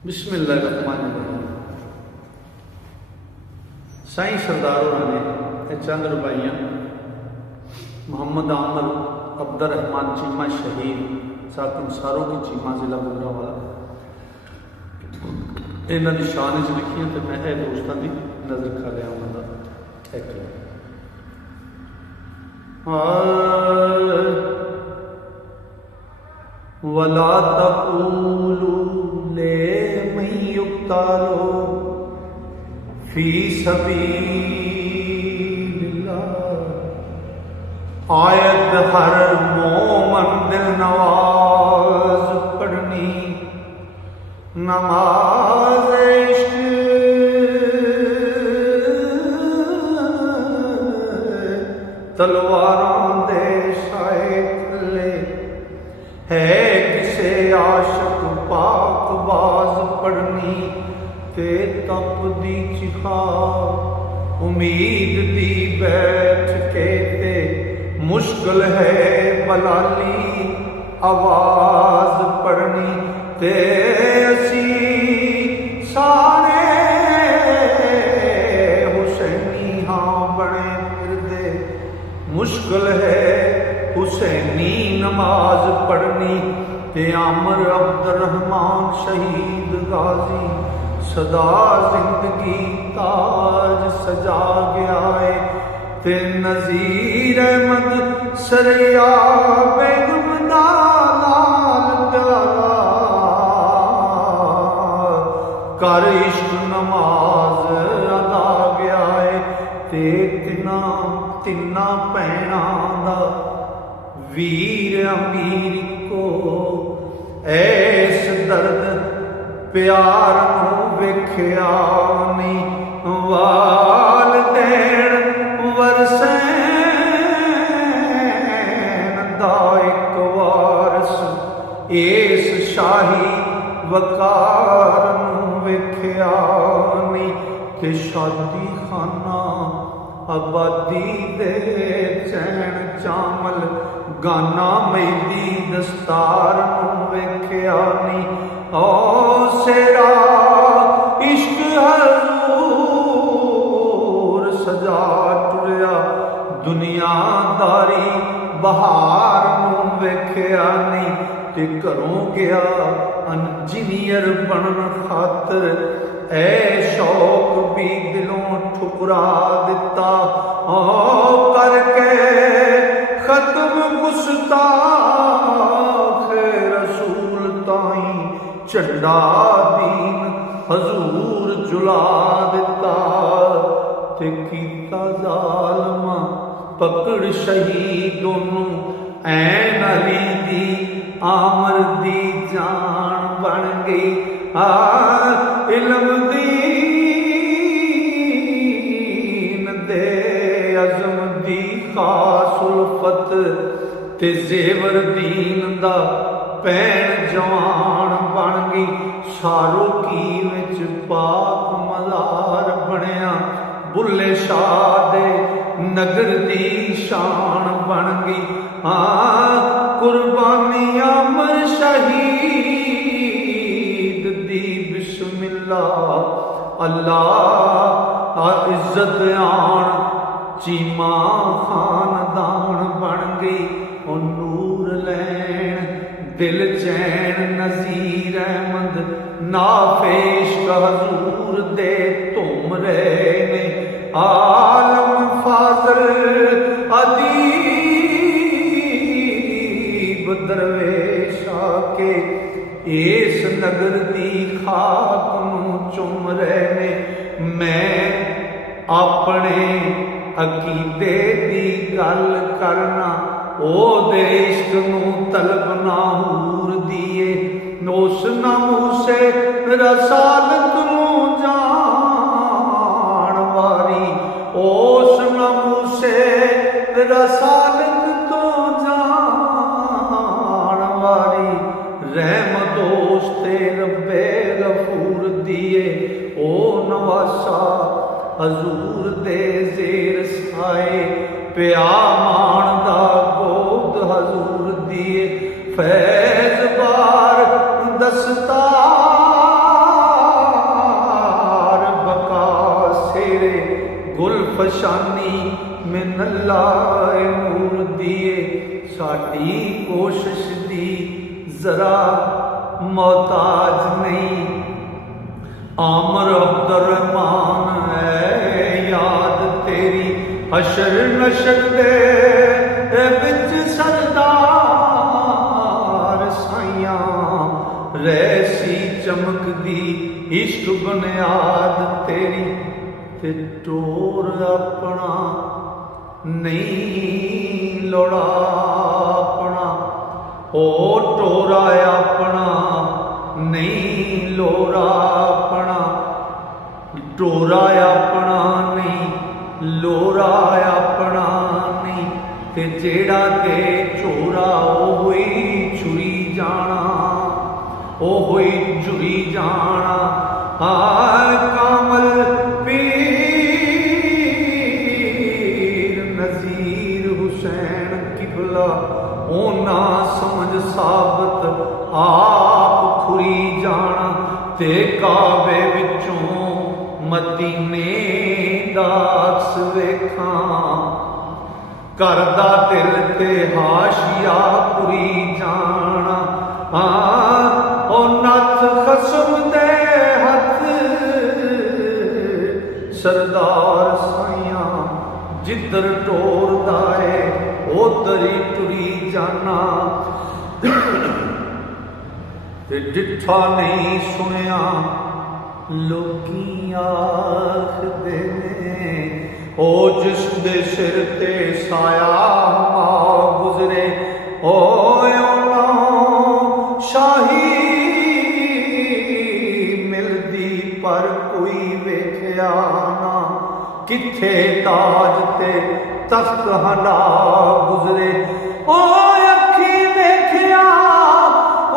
बिस्मिल्लाहिर्रहमानिर्रहीम। साईं सरदार ने चंद रुपयां मोहम्मद आमर अब्दुर्रहमान चीमा शहीद साकम सारों की चीमा जिला गुजरांवाला इन्हों की शान च लिखी तो मैं ये दोस्तों की नज़र खा लिया उन्होंने एक वला तक़ूलू ले मैं युक्तारो फी सबीलिल्लाह। आयत हर मोमन दिल नवाज पढ़नी नमाज इश्क तलवारों दे शाए थले है किसे आशिक पाक बाज पढ़नी ते तप दी चिखा उम्मीद दी बैठ के ते मुश्किल है बलाली आवाज पढ़नी ते असी सारे हुसैनी हाँ बने फिरदे मुश्किल है हुसैनी नमाज पढ़नी ते आमर अब्दुर्रहमान शहीद गाजी सदा जिंदगी ताज सजा गया है ते नज़ीर अहमद सरया बेगम दा लाल प्यारा कर इश्क नमाज अदा गया है ते तिन्ना भैणा दा वीर अमीर को ऐस दर्द प्यार नूं वेख्या नहीं वाल देण वरसैन दा एक वारस इस शाही वकार नूं वेख्या नहीं ते शादी खाना आबादी दे चैन चामल गाना मेहदी दस्तार नूं वेख्या नहीं ओ सेरा इश्क हजूर सजा टुरिया दुनियादारी बहार नूं वेख्या नहीं ते घरों गया इंजीनियर बनन खातर ऐ शौक भी दिलों ठुकरा दिता ओ करके खत्म गुस्ताख रसूल ताई झंडा दीन हजूर जुला दिता ते कीता जालमा पकड़ शहीदों नूं ऐन अली दी आमर दी जान बन गई इल्म दीन दे अज़म दी खास उल्फत ते जेवर दीन दा भैन जवान बन गई शाहरुखी विच पाक मज़ार बनया बुल्ले शाह दे नगर दी शान बन गई कुर्बानी अमर शहीद दी बिस्मिल्लाह अल्लाह इज्जत आन चीमा खानदान बन गई ओ नूर लैन दिल चैन नज़ीर अहमद नाफेश का हजूर दे तुम रहे ने आलम फाजल अदीब दरवेश आके इस नगर दी खाक नूं चुम रहे ने मैं अपने अकीदे दी गल करना ओ इश्क नूं तलब नाहूर दिए उस नामू से रसालत नूं जान वारी उस नामू से रसालत तो जान वारी रहमत दोस्ते रब्बे गफूर दिए ओ नवासा हजूर दे जेर साए प्या मान दा गोद हजूर दिए फैज बार दस्तार फशानी में अल्लाह नूर दिए साडी कोशिश दी जरा मोहताज नहीं। आमर अब्दुर्रहमान है याद तेरी हशर नशर दे विच सरदार साइयां रैसी चमकदी इश्क बुनियाद तेरी ते टोर अपना नहीं लोड़ा अपना ओ टोरा अपना नहीं लोड़ा अपना टोरा अपना नहीं लोरा अपना नहीं ते जेड़ा ते चोरा ओ हुई छुरी जाना ओ हुई झुरी जाना। हाय कामल पीर नजीर हुसैन किबला ओ ना समझ साबत आप खुरी जाना ते काबे विचों मदीने दा अक्स वेखां करदा दिल ते हाशिया पुरी जाना। ओ नथ खसम दे हथ सरदार साइयां जिधर टोरदा है उधर ही टुरी जाना ते जिठा नहीं सुनिया लोकी आखदे ने ओ जिस दे सिर ते साया गुजरे ओ शाही मिलदी पर कोई वेख्या ना किथे ताज ते तख्त हंडा गुजरे ओ अखी वेख्या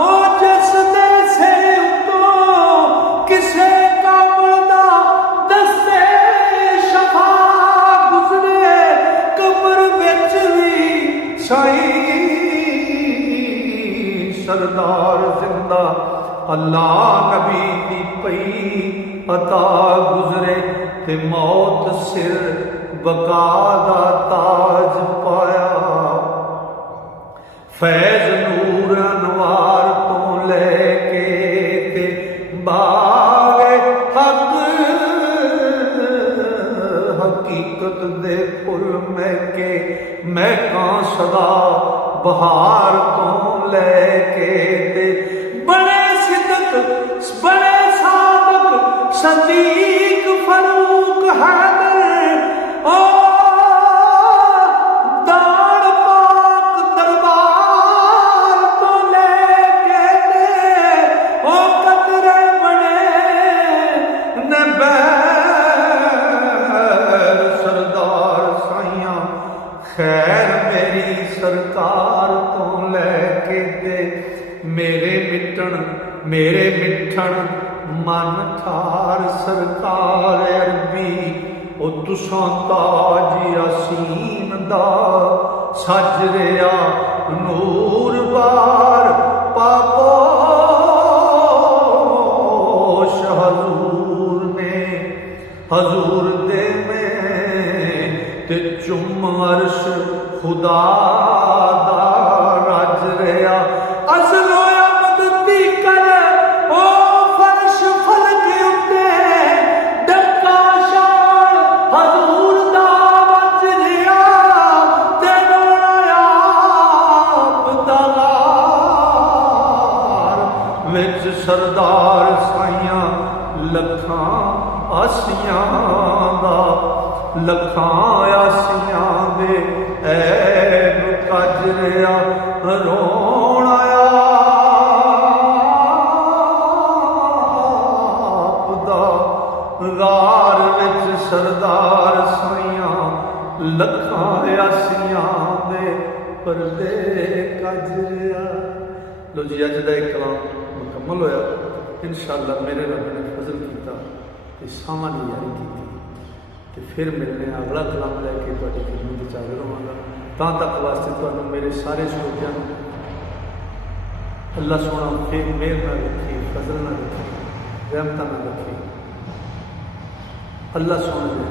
ओ जिस दे सिर तो किसे काबल दा दस्ते शफा गुजरे कब्र विच भी शाही सरदार जिंदा अल्लाह नबी दी पई अता गुजरे ते मौत सिर बका दा ताज पाया। फैज नूर अनवार तो लेके ते बागे हक हकीकत दे फुल महके महका सदा बहार तो लेके दे बड़े सिद्दत बड़े सादक सदीक फरूक हैदर ओ दाड़ पाक दरबार तो लेके दे ओ कतरे बड़े नबैर सरदार साइयां खैर मेरी सरकार तो लेके दे मेरे मिठन मन ठार सरकार अरबी ओ तुसां ताज यासीन दा सज रिया नूर बार पापोश हजूर दे में ते चुम अर्श खुदा दा रज रिया असलो मददी कर ओ फर्श फलक उत्ते डक्का शान हजूर दा वज रिया ते रोना आप दलार विच सरदार साइयां लखां आसियां दा लखां आसियां दे ऐब कज रिया रोना गार विच सरदार साइयां लखां आसियां दे परदे कज रिया। लो जी अज दा कलाम मुकम्मल होया। इंशाअल्लाह मेरे रब ने फजल किया ते सावां दी यारी की ते फिर मिलने अगला कलाम लैके तुहाडी खिदमत विच हाज़िर होवांगा। तां तक वास्ते तुहानूं मेरे सारे श्रोतियां नूं अल्लाह सोहना फिर मेहर नाल रखे, फजल नाल रखे, रहमतां नाल रखे। अल्लाह सोहना दे